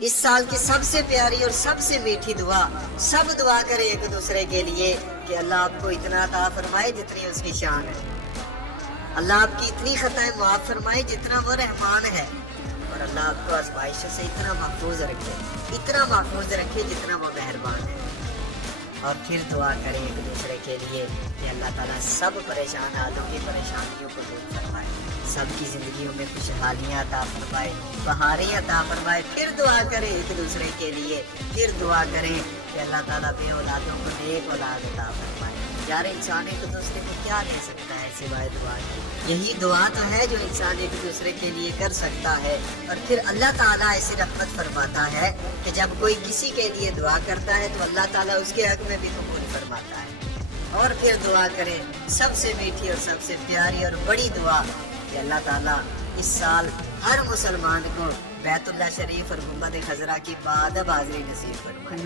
اس سال کی سب سے پیاری اور سب سے میٹھی دعا، سب دعا کریں ایک دوسرے کے لیے کہ اللہ آپ کو اتنا عطا فرمائے جتنی اس کی شان ہے، اللہ آپ کی اتنی خطائیں معاف فرمائے جتنا وہ رحمان ہے، اور اللہ آپ کو آزمائشوں سے اتنا محفوظ رکھے جتنا وہ مہربان ہے۔ اور پھر دعا کریں ایک دوسرے کے لیے کہ اللہ تعالیٰ سب پریشان حالوں کی پریشانیوں کو دور فرمائے، سب کی زندگیوں میں خوشحالیاں عطا فرمائے، بہاریں عطا فرمائے۔ پھر دعا کریں ایک دوسرے کے لیے، پھر دعا کریں کہ اللہ تعالیٰ بے اولادوں کو نیک اولاد عطا فرمائے۔ یار انسان ایک دوسرے کو کیا دے سکتا ہے سوائے دعا کی؟ یہی دعا تو ہے جو انسان ایک دوسرے کے لیے کر سکتا ہے۔ اور پھر اللہ تعالیٰ ایسی رحمت فرماتا ہے کہ جب کوئی کسی کے لیے دعا کرتا ہے تو اللہ تعالیٰ اس کے حق میں بھی قبول فرماتا ہے۔ اور پھر دعا کریں سب سے میٹھی اور سب سے پیاری اور بڑی دعا کہ اللہ تعالیٰ اس سال ہر مسلمان کو بیت اللہ شریف اور گنبد خضرا کی بادب حاضری نصیب فرمائے۔